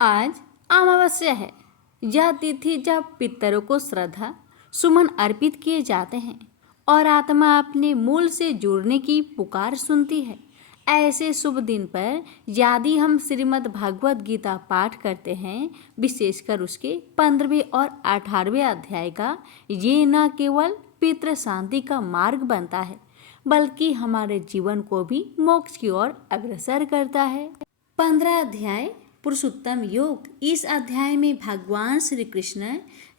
आज अमावस्या है। यह तिथि जब पितरों को श्रद्धा सुमन अर्पित किए जाते हैं और आत्मा अपने मूल से जुड़ने की पुकार सुनती है। ऐसे शुभ दिन पर यदि हम श्रीमद् भागवत गीता पाठ करते हैं, विशेषकर उसके 15वें और 18वें अध्याय का, ये न केवल पितृ शांति का मार्ग बनता है बल्कि हमारे जीवन को भी मोक्ष की ओर अग्रसर करता है। 15 अध्याय पुरुषोत्तम योग। इस अध्याय में भगवान श्री कृष्ण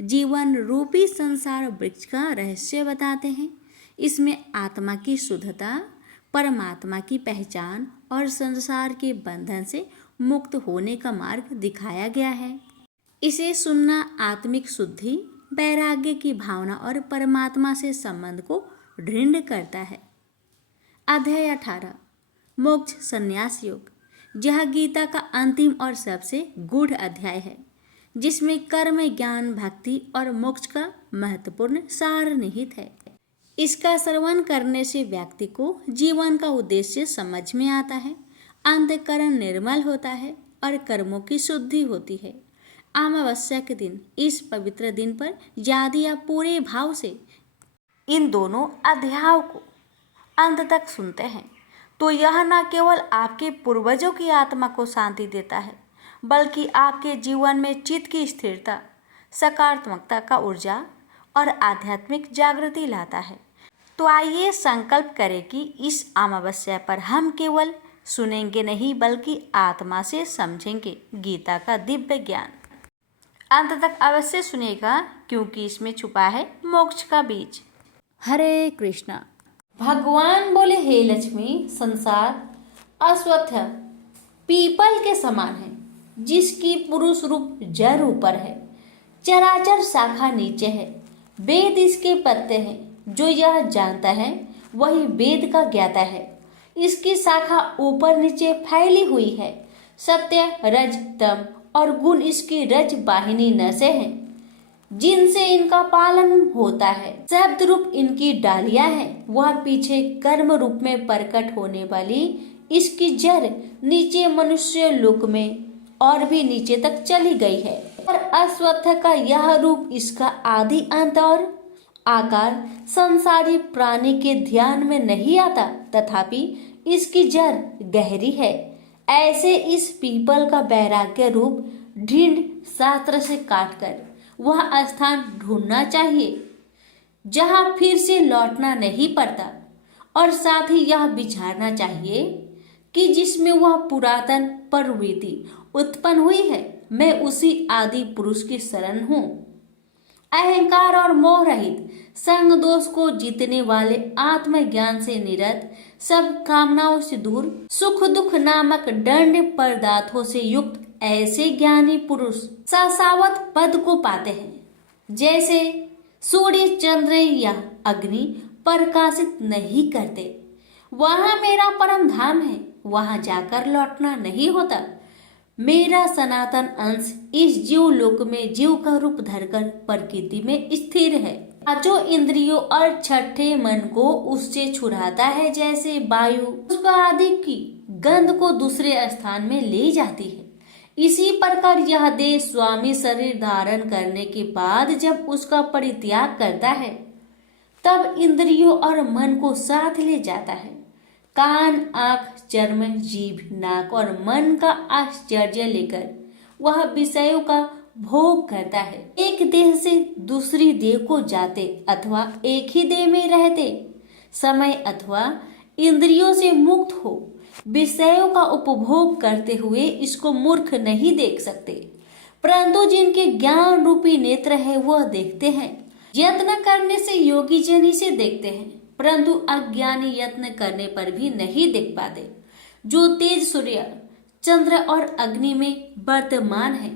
जीवन रूपी संसार वृक्ष का रहस्य बताते हैं। इसमें आत्मा की शुद्धता, परमात्मा की पहचान और संसार के बंधन से मुक्त होने का मार्ग दिखाया गया है। इसे सुनना आत्मिक शुद्धि, वैराग्य की भावना और परमात्मा से संबंध को दृढ़ करता है। अध्याय 18 मोक्ष संन्यास योग। यह गीता का अंतिम और सबसे गूढ़ अध्याय है, जिसमें कर्म, ज्ञान, भक्ति और मोक्ष का महत्वपूर्ण सार निहित है। इसका श्रवण करने से व्यक्ति को जीवन का उद्देश्य समझ में आता है, अंतःकरण निर्मल होता है और कर्मों की शुद्धि होती है। अमावस्या के दिन, इस पवित्र दिन पर यदि आप पूरे भाव से इन दोनों अध्यायों को अंत तक सुनते हैं तो यह न केवल आपके पूर्वजों की आत्मा को शांति देता है बल्कि आपके जीवन में चित्त की स्थिरता, सकारात्मकता का ऊर्जा और आध्यात्मिक जागृति लाता है। तो आइए संकल्प करें कि इस अमावस्या पर हम केवल सुनेंगे नहीं बल्कि आत्मा से समझेंगे गीता का दिव्य ज्ञान। अंत तक अवश्य सुनेगा क्योंकि इसमें छुपा है मोक्ष का बीज। हरे कृष्णा। भगवान बोले, हे लक्ष्मी, संसार अश्वत्थ पीपल के समान है, जिसकी पुरुष रूप जड़ ऊपर है, चराचर शाखा नीचे है, वेद इसके पत्ते हैं। जो यह जानता है वही वेद का ज्ञाता है। इसकी शाखा ऊपर नीचे फैली हुई है। सत्य, रज, तम और गुण इसकी रज वाहिनी नसें हैं, जिनसे इनका पालन होता है। शब्द रूप इनकी डालियां हैं। वह पीछे कर्म रूप में प्रकट होने वाली इसकी जड़ नीचे मनुष्य लोक में और भी नीचे तक चली गई है। और अश्वत्थ का यह रूप इसका आदि अंत और आकार संसारी प्राणी के ध्यान में नहीं आता, तथापि इसकी जड़ गहरी है। ऐसे इस पीपल का वैराग्य रूप ढींढ शास्त्र से काटकर वह स्थान ढूंढना चाहिए जहां फिर से लौटना नहीं पड़ता, और साथ ही यह विचारना चाहिए कि जिसमें वह पुरातन प्रवृत्ति उत्पन्न हुई है, मैं उसी आदि पुरुष की शरण हूँ। अहंकार और मोह रहित, संग दोष को जीतने वाले, आत्मज्ञान से निरत, सब कामनाओं से दूर, सुख दुख नामक दंड पदार्थों से युक्त ऐसे ज्ञानी पुरुष शाश्वत पद को पाते हैं। जैसे सूर्य, चंद्र या अग्नि प्रकाशित नहीं करते, वहां मेरा परम धाम है, वहां जाकर लौटना नहीं होता। मेरा सनातन अंश इस जीव लोक में जीव का रूप धरकर प्रकृति में स्थिर है। पांचों इंद्रियों और छठे मन को उससे छुड़ाता है, जैसे वायु पुष्प आदि की गंध को दूसरे स्थान में ले जाती है। इसी प्रकार यह देह स्वामी शरीर धारण करने के बाद जब उसका परित्याग करता है, तब इंद्रियों और मन को साथ ले जाता है। कान, आंख, चर्म, जीभ, नाक और मन का आश्चर्य लेकर वह विषयों का भोग करता है। एक देह से दूसरी देह को जाते अथवा एक ही देह में रहते समय अथवा इंद्रियों से मुक्त हो विषयों का उपभोग करते हुए इसको मूर्ख नहीं देख सकते, परंतु जिनके ज्ञान रूपी नेत्र है वह देखते हैं। यत्न करने से योगी जन इसे देखते हैं, परंतु अज्ञानी यत्न करने पर भी नहीं देख पाते। जो तेज सूर्य, चंद्र और अग्नि में वर्तमान है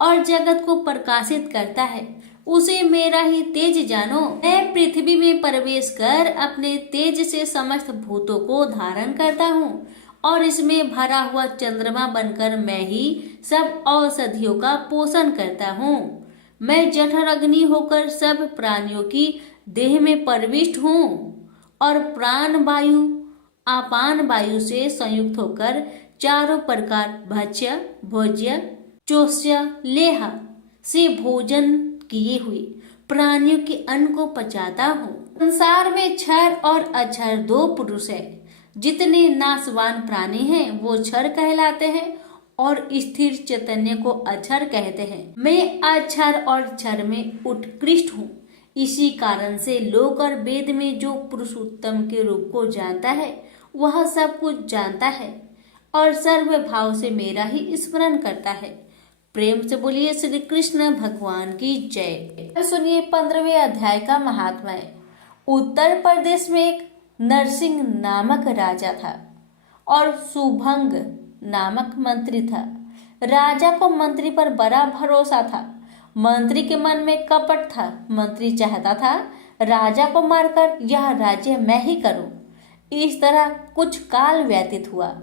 और जगत को प्रकाशित करता है, उसे मेरा ही तेज जानो। मैं पृथ्वी में प्रवेश कर अपने तेज से समस्त भूतों को धारण करता हूँ और इसमें भरा हुआ चंद्रमा बनकर मैं ही सब औषधियों का पोषण करता हूँ। मैं जठर अग्नि होकर सब प्राणियों की देह में प्रविष्ट हूँ और प्राण वायु अपान वायु से संयुक्त होकर चारों प्रकार भक्ष्य, भोज्य, चोष्य लेह से भोजन किए हुए प्राणियों के अन्न को पचाता हूँ। संसार में क्षर और अक्षर दो पुरुष है। जितने नाशवान प्राणी हैं वो क्षर कहलाते हैं और स्थिर चैतन्य को अक्षर कहते हैं। मैं अक्षर और क्षर में उत्कृष्ट हूँ। इसी कारण से लोक और वेद में जो पुरुषोत्तम के रूप को जानता है वह सब कुछ जानता है और सर्व भाव से मेरा ही स्मरण करता है। प्रेम से बोलिए श्री कृष्ण भगवान की जय। सुनिए 15वें अध्याय का महात्म्य। उत्तर प्रदेश में एक नरसिंह नामक राजा था और सुभंग नामक मंत्री था। राजा को मंत्री पर बड़ा भरोसा था। मंत्री के मन में कपट था। मंत्री चाहता था राजा को मारकर यह राज्य मैं ही करूं। इस तरह कुछ काल व्यतीत हुआ।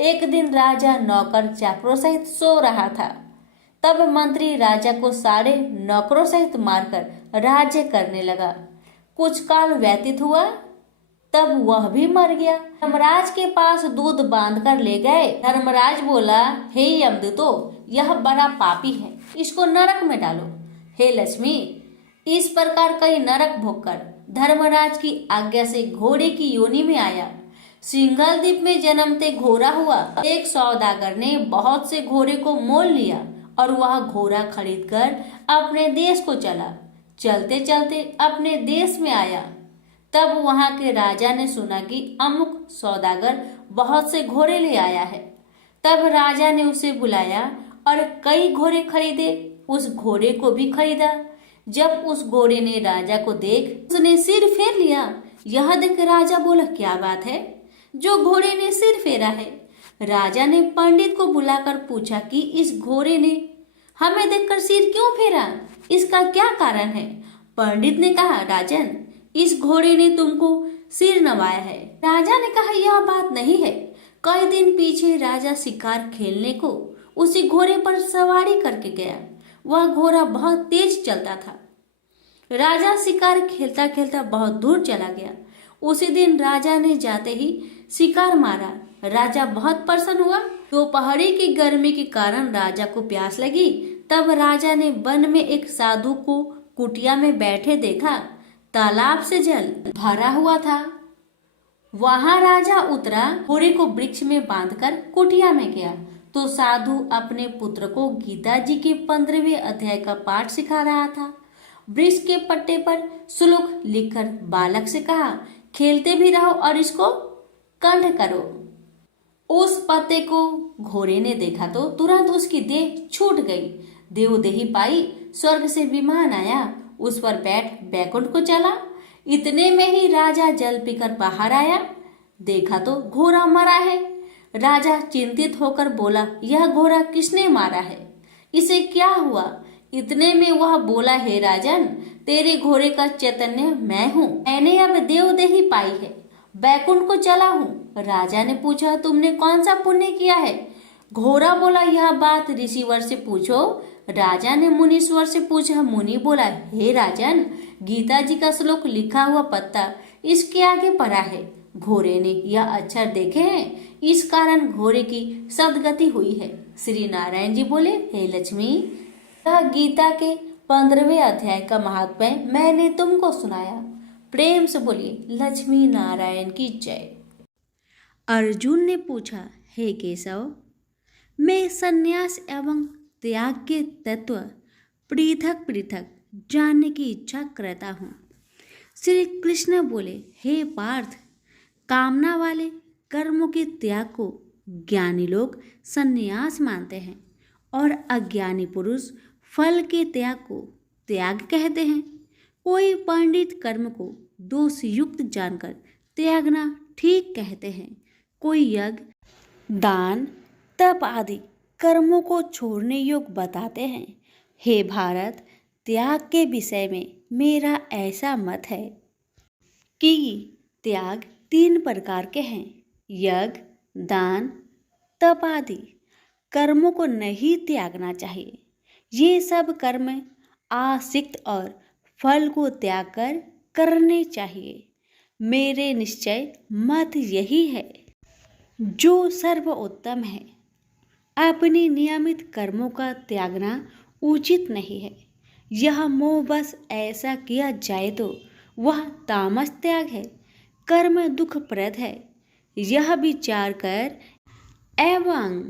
एक दिन राजा नौकर चाकरों सहित सो रहा था। तब मंत्री राजा को सारे नौकरों सहित मारकर राज्य करने लगा। कुछ काल व्यतीत हुआ, तब वह भी मर गया। धर्मराज के पास दूध बांध कर ले गए। धर्मराज बोला, हे यमदूतो, यह बड़ा पापी है, इसको नरक में डालो। हे लक्ष्मी, इस प्रकार कई नरक भोगकर धर्मराज की आज्ञा से घोड़े की योनि में आया। सिंघल द्वीप में जन्मते घोड़ा हुआ। एक सौदागर ने बहुत से घोड़े को मोल लिया और वह घोड़ा खरीदकर अपने देश को चला। चलते चलते अपने देश में आया। तब वहां के राजा ने सुना कि अमुक सौदागर बहुत से घोड़े ले आया है। तब राजा ने उसे बुलाया और कई घोड़े खरीदे। उस घोड़े को भी खरीदा। जब उस घोड़े ने राजा को देख उसने सिर फेर लिया। यह देख राजा बोला, क्या बात है, जो घोड़े ने सिर फेरा है। राजा ने पंडित को बुलाकर पूछा कि इस घोड़े ने हमें देखकर सिर क्यों फेरा, इसका क्या कारण है। पंडित ने कहा, राजन, इस घोड़े ने तुमको सिर नवाया है। राजा ने कहा, यह बात नहीं है। कई दिन पीछे राजा शिकार खेलने को उसी घोड़े पर सवारी करके गया। वह घोड़ा बहुत तेज चलता था। राजा शिकार खेलता खेलता बहुत दूर चला गया। उसी दिन राजा ने जाते ही शिकार मारा। राजा बहुत प्रसन्न हुआ। दोपहरी की गर्मी के कारण राजा को प्यास लगी। तब राजा ने वन में एक साधु को कुटिया में बैठे देखा। तालाब से जल भरा हुआ था। वहां राजा उतरा, घोड़े को वृक्ष में बांधकर कुटिया में गया तो साधु अपने पुत्र को गीता जी के 15वें अध्याय का पाठ सिखा रहा था। वृक्ष के पट्टे पर श्लोक लिखकर बालक से कहा, खेलते भी रहो और इसको कंठ करो। उस पत्ते को घोड़े ने देखा तो तुरंत उसकी देह छूट गई। देवदेही पाई, स्वर्ग से विमान आया, उस पर बैठ बैकुंठ को चला। इतने में ही राजा जल पीकर बाहर आया। देखा तो घोड़ा मरा है। राजा चिंतित होकर बोला, यह घोड़ा किसने मारा है, इसे क्या हुआ। इतने में वह बोला, हे राजन, तेरे घोड़े का चैतन्य मैं हूँ। मैंने अब देवदेही पाई है, बैकुंठ को चला हूँ। राजा ने पूछा, तुमने कौन सा पुण्य किया है। घोड़ा बोला, यह बात ऋषिवर से पूछो। राजा ने मुनीश्वर से पूछा। मुनि बोला, हे राजन, गीता जी का श्लोक लिखा हुआ पत्ता इसके आगे पड़ा है। घोड़े ने यह अक्षर देखे हैं, इस कारण घोड़े की सदगति हुई है। श्री नारायण जी बोले, हे लक्ष्मी, यह गीता के 15वें अध्याय का महात्म्य मैंने तुमको सुनाया। प्रेम से बोलिए लक्ष्मी नारायण की जय। अर्जुन ने पूछा, हे केशव, मैं संन्यास एवं त्याग के तत्व पृथक पृथक जानने की इच्छा करता हूँ। श्री कृष्ण बोले, हे पार्थ, कामना वाले कर्मों के त्याग को ज्ञानी लोग संन्यास मानते हैं और अज्ञानी पुरुष फल के त्याग को त्याग कहते हैं। कोई पंडित कर्म को दोष युक्त जानकर त्यागना ठीक कहते हैं। कोई यज्ञ, दान, तप आदि कर्मों को छोड़ने योग्य बताते हैं। हे भारत, त्याग के विषय में मेरा ऐसा मत है कि त्याग 3 प्रकार के हैं। यज्ञ, दान, तप आदि कर्मों को नहीं त्यागना चाहिए। ये सब कर्म आसक्त और फल को त्याग कर करने चाहिए। मेरे निश्चय मत यही है जो सर्वोत्तम है। अपने नियमित कर्मों का त्यागना उचित नहीं है। यह मोह बस ऐसा किया जाए तो वह तामस त्याग है। कर्म दुखप्रद है, यह विचार कर एवं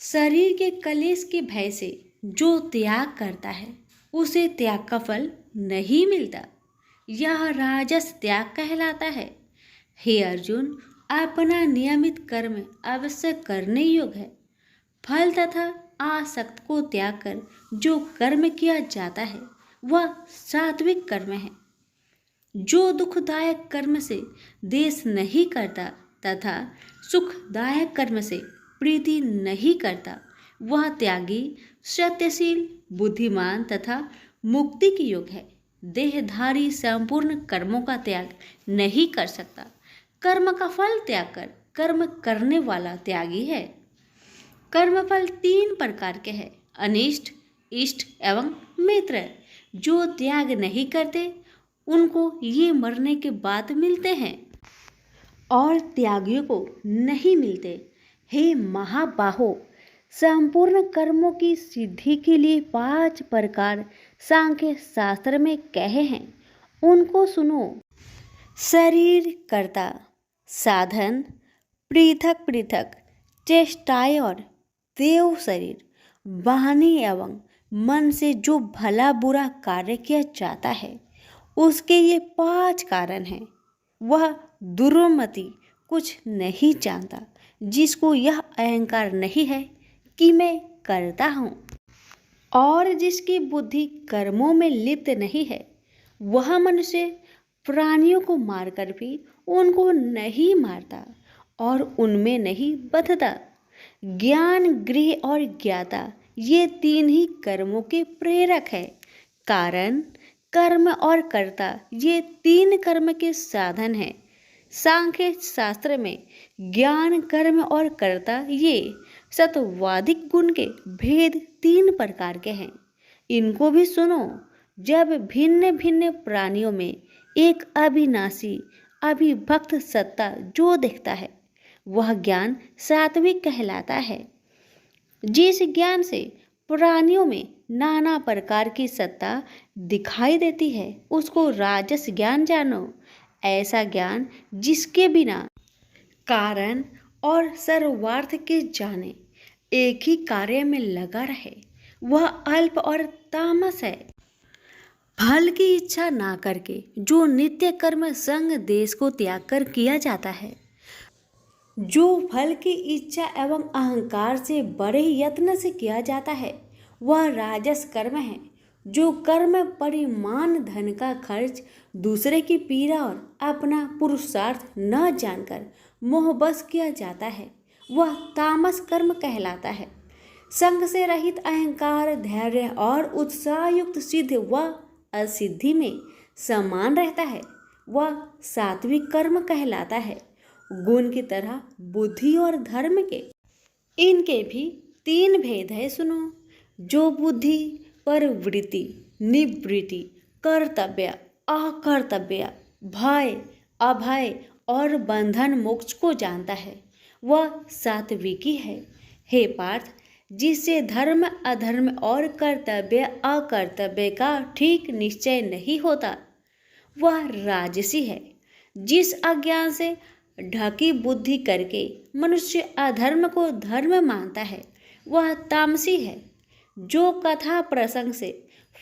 शरीर के कलेश के भय से जो त्याग करता है उसे त्याग का फल नहीं मिलता। यह राजस त्याग कहलाता है। हे अर्जुन, अपना नियमित कर्म अवश्य करने योग्य है। फल तथा आसक्त को त्याग कर जो कर्म किया जाता है वह सात्विक कर्म है। जो दुखदायक कर्म से देश नहीं करता तथा सुखदायक कर्म से प्रीति नहीं करता वह त्यागी, सत्यशील, बुद्धिमान तथा मुक्ति के योग्य है। देहधारी संपूर्ण कर्मों का त्याग नहीं कर सकता। कर्म का फल त्याग कर कर्म करने वाला त्यागी है। कर्मफल 3 प्रकार के हैं, अनिष्ट, इष्ट एवं मित्र। जो त्याग नहीं करते उनको ये मरने के बाद मिलते हैं और त्यागियों को नहीं मिलते। हे महाबाहो, संपूर्ण कर्मों की सिद्धि के लिए 5 प्रकार सांख्य शास्त्र में कहे हैं, उनको सुनो। शरीर कर्ता, साधन, पृथक पृथक चेष्टाएं और देव शरीर, वाणी एवं मन से जो भला बुरा कार्य किया जाता है उसके ये 5 कारण हैं। वह दुर्मति कुछ नहीं जानता जिसको यह अहंकार नहीं है कि मैं करता हूँ, और जिसकी बुद्धि कर्मों में लिप्त नहीं है। वह मनुष्य प्राणियों को मारकर भी उनको नहीं मारता और उनमें नहीं बंधता। ज्ञान, गृह और ज्ञाता ये 3 ही कर्मों के प्रेरक है। कारण, कर्म और कर्ता ये 3 कर्म के साधन हैं। सांख्य शास्त्र में ज्ञान, कर्म और कर्ता ये सत्वादिक गुण के भेद 3 प्रकार के हैं, इनको भी सुनो। जब भिन्न भिन्न प्राणियों में एक अविनाशी अविभक्त सत्ता जो दिखता है वह ज्ञान सात्विक कहलाता है। जिस ज्ञान से प्राणियों में नाना प्रकार की सत्ता दिखाई देती है उसको राजस ज्ञान जानो। ऐसा ज्ञान जिसके बिना कारण और सर्वार्थ के जाने एक ही कार्य में लगा रहे वह अल्प और तामस है। फल की इच्छा ना करके जो नित्य कर्म संग देश को त्याग कर किया जाता है, जो फल की इच्छा एवं अहंकार से बड़े यत्न से किया जाता है वह राजस कर्म है। जो कर्म परिमाण धन का खर्च दूसरे की पीड़ा और अपना पुरुषार्थ न जानकर मोहबस किया जाता है वह तामस कर्म कहलाता है। संग से रहित अहंकार, धैर्य और उत्साह युक्त सिद्ध व असिद्धि में समान रहता है वह सात्विक कर्म कहलाता है। गुण की तरह बुद्धि और धर्म के इनके भी 3 भेद है, सुनो। जो बुद्धि पर वृत्ति, निवृत्ति, कर्तव्य, अकर्तव्य, भय, अभय और बंधन मोक्ष को जानता है वह सात्विकी है। हे पार्थ, जिससे धर्म अधर्म और कर्तव्य अकर्तव्य का ठीक निश्चय नहीं होता वह राजसी है। जिस अज्ञान से ढकी बुद्धि करके मनुष्य अधर्म को धर्म मानता है वह तामसी है। जो कथा प्रसंग से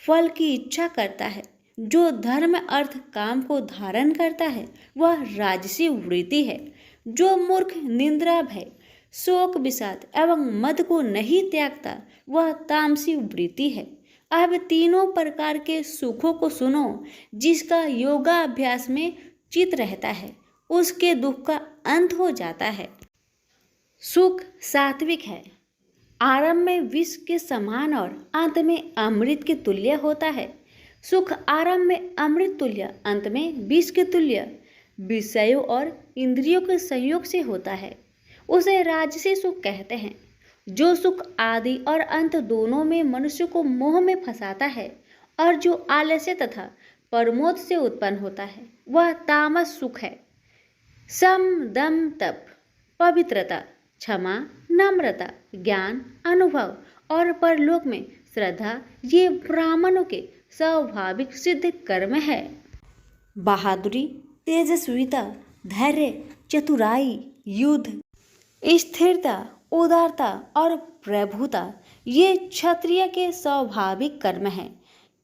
फल की इच्छा करता है, जो धर्म अर्थ काम को धारण करता है वह राजसी वृत्ति है। जो मूर्ख, निंद्रा, भय, शोक, विषाद एवं मद को नहीं त्यागता वह तामसी वृत्ति है। अब 3 प्रकार के सुखों को सुनो। जिसका योगाभ्यास में चित रहता है उसके दुख का अंत हो जाता है। सुख सात्विक है, आरंभ में विष के समान और अंत में अमृत के तुल्य होता है। सुख आरंभ में अमृत तुल्य, अंत में विष के तुल्य विषयों और इंद्रियों के संयोग से होता है, उसे राजसी सुख कहते हैं। जो सुख आदि और अंत दोनों में मनुष्य को मोह में फंसाता है और जो आलस्य तथा प्रमोद से उत्पन्न होता है वह तामस सुख है। सम, दम, तप, पवित्रता, क्षमा, नम्रता, ज्ञान, अनुभव और परलोक में श्रद्धा ये ब्राह्मणों के स्वाभाविक सिद्ध कर्म है। बहादुरी, तेजस्विता, धैर्य, चतुराई, युद्ध, स्थिरता, उदारता और प्रभुता ये क्षत्रिय के स्वाभाविक कर्म हैं।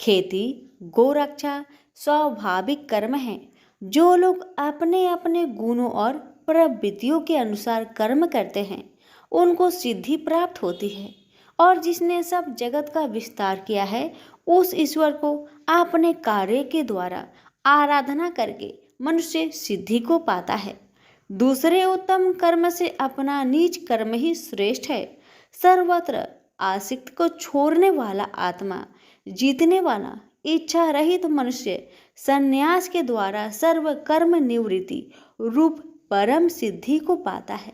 खेती, गोरक्षा स्वाभाविक कर्म हैं। जो लोग अपने अपने गुणों और प्रवृत्तियों के अनुसार कर्म करते हैं उनको सिद्धि प्राप्त होती है, और जिसने सब जगत का विस्तार किया है उस ईश्वर को अपने कार्य के द्वारा आराधना करके मनुष्य सिद्धि को पाता है। दूसरे उत्तम कर्म से अपना नीच कर्म ही श्रेष्ठ है। सर्वत्र आसक्त को छोड़ने वाला आत्मा, जीतने वाला इच्छा रहित मनुष्य संन्यास के द्वारा सर्व कर्म निवृत्ति रूप परम सिद्धि को पाता है।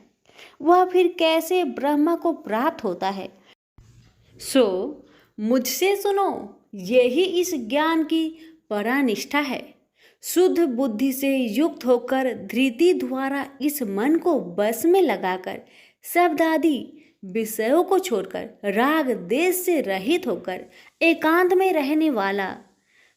वह फिर कैसे ब्रह्म को प्राप्त होता है? सो मुझसे सुनो, यही इस ज्ञान की परानिष्ठा है। शुद्ध बुद्धि से युक्त होकर धृति द्वारा इस मन को बस में लगाकर शब्द आदि विषयों को छोड़कर राग देश से रहित होकर एकांत में रहने वाला,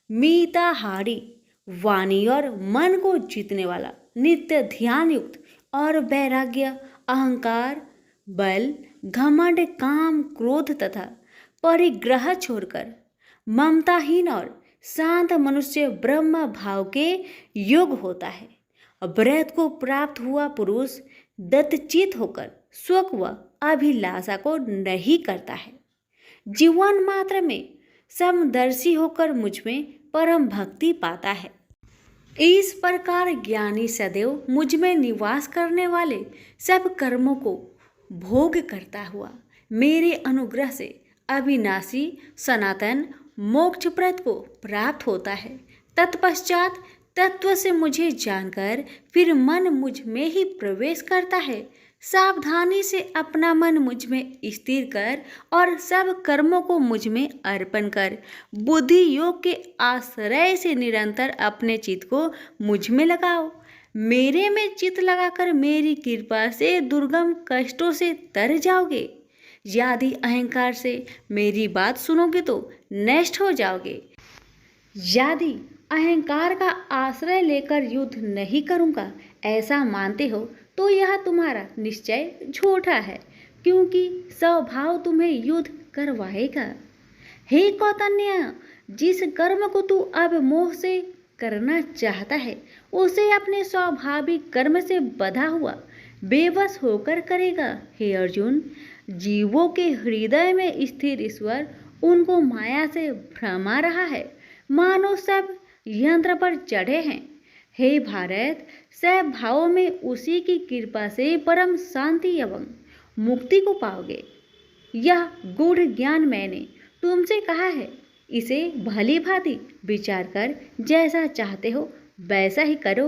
मिताहारी, वाणी और मन को जीतने वाला, नित्य ध्यान युक्त और वैराग्य, अहंकार, बल, घमंड, काम, क्रोध तथा परिग्रह छोड़कर ममताहीन और शांत मनुष्य ब्रह्म भाव के योग होता है। व्रत को प्राप्त हुआ पुरुष दत्तचित होकर शोक व अभिलाषा को नहीं करता है। जीवन मात्र में समदर्शी होकर मुझ में परम भक्ति पाता है। इस प्रकार ज्ञानी सदैव मुझ में निवास करने वाले सब कर्मों को भोग करता हुआ मेरे अनुग्रह से अविनाशी सनातन मोक्षप्रद को प्राप्त होता है। तत्पश्चात तत्व से मुझे जानकर फिर मन मुझ में ही प्रवेश करता है। सावधानी से अपना मन मुझ में स्थिर कर और सब कर्मों को मुझ में अर्पण कर बुद्धि योग के आश्रय से निरंतर अपने चित्त को मुझ में लगाओ। मेरे में चित्त लगाकर मेरी कृपा से दुर्गम कष्टों से तर जाओगे। यदि अहंकार से मेरी बात सुनोगे तो नष्ट हो जाओगे। यदि अहंकार का आश्रय लेकर युद्ध नहीं करूँगा ऐसा मानते हो तो यह तुम्हारा निश्चय झूठा है, क्योंकि स्वभाव तुम्हें युद्ध करवाएगा। हे कौतन्य, जिस कर्म को तू अब मोह से करना चाहता है उसे अपने स्वाभाविक कर्म से बंधा हुआ बेबस होकर करेगा। हे अर्जुन, जीवों के हृदय में स्थिर ईश्वर उनको माया से भ्रमा रहा है, मानो सब यंत्र पर चढ़े हैं। हे भारत, सब भावों में उसी की कृपा से परम शांति एवं मुक्ति को पाओगे। यह गूढ़ ज्ञान मैंने तुमसे कहा है, इसे भली भांति विचार कर जैसा चाहते हो वैसा ही करो।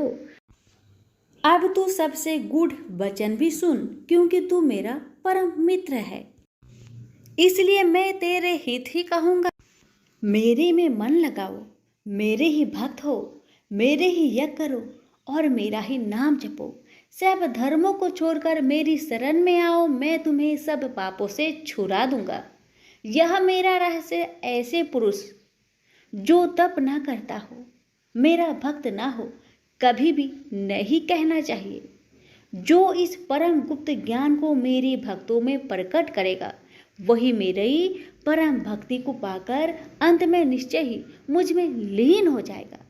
अब तू सबसे गूढ़ वचन भी सुन, क्योंकि तू मेरा परम मित्र है, इसलिए मैं तेरे हित ही कहूँगा। मेरे में मन लगाओ, मेरे ही भक्त हो, मेरे ही यज्ञ करो और मेरा ही नाम जपो। सब धर्मों को छोड़कर मेरी शरण में आओ, मैं तुम्हें सब पापों से छुड़ा दूंगा। यह मेरा रहस्य ऐसे पुरुष जो तप न करता हो, मेरा भक्त न हो, कभी भी नहीं कहना चाहिए। जो इस परम गुप्त ज्ञान को मेरे भक्तों में प्रकट करेगा वही मेरी परम भक्ति को पाकर अंत में निश्चय ही मुझ में लीन हो जाएगा।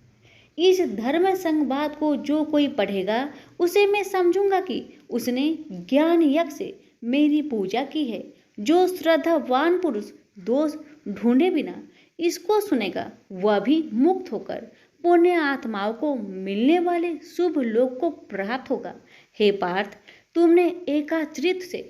इस धर्म संवाद को जो कोई पढ़ेगा उसे मैं समझूंगा कि उसने ज्ञान यज्ञ से मेरी पूजा की है। जो श्रद्धावान पुरुष दोष ढूंढे बिना इसको सुनेगा वह भी मुक्त होकर पुण्य आत्माओं को मिलने वाले शुभ लोक को प्राप्त होगा। हे पार्थ, तुमने एकाचित्त से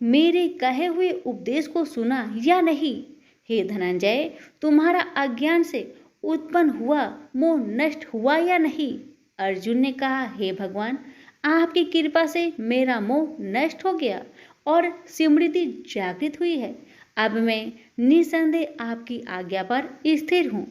मेरे कहे हुए उपदेश को सुना या नहीं? हे धनंजय, तुम्हारा अज्ञान से उत्पन्न हुआ मोह नष्ट हुआ या नहीं? अर्जुन ने कहा, हे भगवान, आपकी कृपा से मेरा मोह नष्ट हो गया और स्मृति जागृत हुई है। अब मैं निसंदेह आपकी आज्ञा पर स्थिर हूँ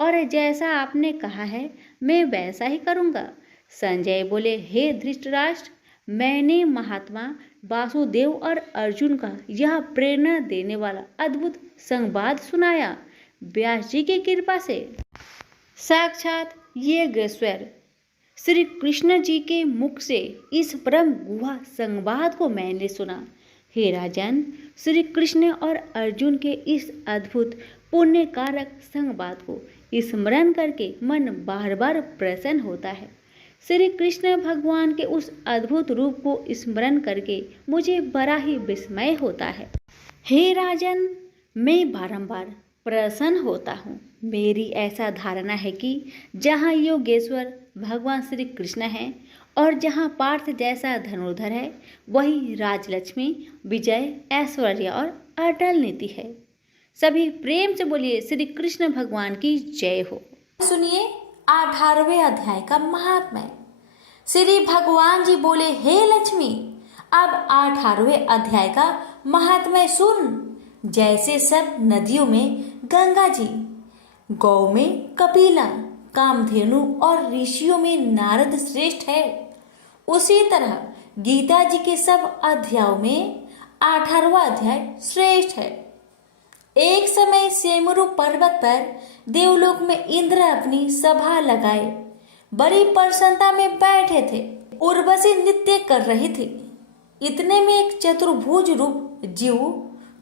और जैसा आपने कहा है मैं वैसा ही करूँगा। संजय बोले, हे धृतराष्ट्र, मैंने महात्मा वासुदेव और अर्जुन का यह प्रेरणा देने वाला अद्भुत संवाद सुनाया व्यास जी की कृपा से। साक्षात योगेश्वर श्री कृष्ण जी के मुख से इस परम गुहा संवाद को मैंने सुना। हे राजन, श्री कृष्ण और अर्जुन के इस अद्भुत पुण्य कारक संवाद को स्मरण करके मन बार बार प्रसन्न होता है। श्री कृष्ण भगवान के उस अद्भुत रूप को स्मरण करके मुझे बड़ा ही विस्मय होता है। हे राजन, मैं बारंबार प्रसन्न होता हूँ। मेरी ऐसा धारणा है कि जहाँ योगेश्वर भगवान श्री कृष्ण हैं और जहाँ पार्थ जैसा धनुर्धर है, वही राजलक्ष्मी, विजय, ऐश्वर्य और अटल नीति है। सभी प्रेम से बोलिए श्री कृष्ण भगवान की जय हो। सुनिए 18वें अध्याय का महात्म्य। श्री भगवान जी बोले, हे लक्ष्मी, अब 18वें अध्याय का महात्म्य सुन। जैसे सब नदियों में गंगा जी, गौ में कपिला, कामधेनु और ऋषियों में नारद श्रेष्ठ है, उसी तरह गीता जी के सब अध्यायों में 18वां अध्याय श्रेष्ठ है। एक समय सेमरु पर्वत पर देवलोक में इंद्र अपनी सभा लगाए बड़ी प्रसन्नता में बैठे थे। उर्वशी नृत्य कर रही थी। इतने में एक चतुर्भुज रूप जीव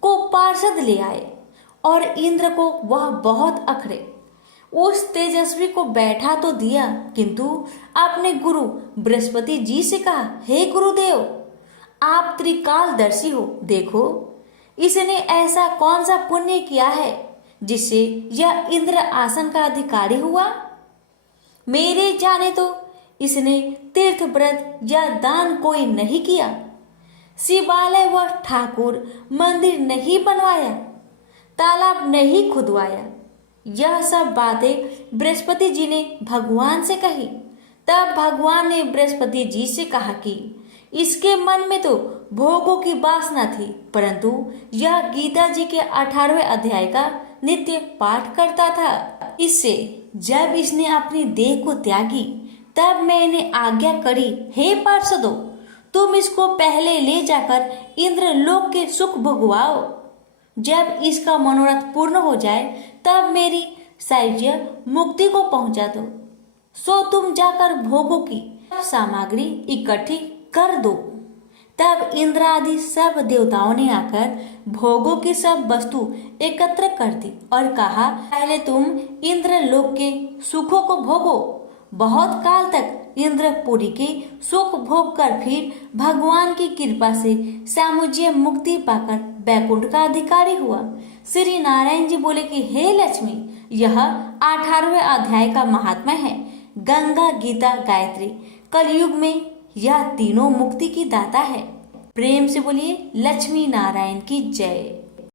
को पार्षद ले आए और इंद्र को वह बहुत अखरे। उस तेजस्वी को बैठा तो दिया, किंतु अपने गुरु बृहस्पति जी से कहा, हे गुरुदेव, आप त्रिकालदर्शी हो, देखो इसने ऐसा कौन सा पुण्य किया है जिससे यह इंद्र आसन का अधिकारी हुआ। मेरे जाने तो इसने तीर्थ व्रत या दान कोई नहीं किया, शिवालय व ठाकुर मंदिर नहीं बनवाया, तालाब नहीं खुदवाया। यह सब बातें बृहस्पति जी ने भगवान से कही। तब भगवान ने बृहस्पति जी से कहा कि इसके मन में तो भोगों की वासना थी, परंतु यह गीता जी के 18वें अध्याय का नित्य पाठ करता था। इससे जब इसने अपनी देह को त्यागी, तब मैंने आज्ञा करी, हे पार्षदों, तुम इसको पहले ले जाकर इंद्र लोक के सुख भोगवाओ। जब इसका मनोरथ पूर्ण हो जाए, तब मेरी सायुज्य मुक्ति को पहुंचा दो। सो तुम जाकर भोगों की सामग्री इकट्ठी कर दो। तब इंद्र आदि सब देवताओं ने आकर भोगों की सब वस्तु एकत्र कर दी और कहा, पहले तुम इंद्र लोक के सुखों को भोगो। बहुत काल तक इंद्रपुरी के सुख भोग कर फिर भगवान की कृपा से सामुज्य मुक्ति पाकर बैकुंठ का अधिकारी हुआ। श्री नारायण जी बोले कि हे लक्ष्मी, यह 18वें अध्याय का महात्मा है। गंगा, गीता, गायत्री कलयुग में यह तीनों मुक्ति की दाता है। प्रेम से बोलिए लक्ष्मी नारायण की जय।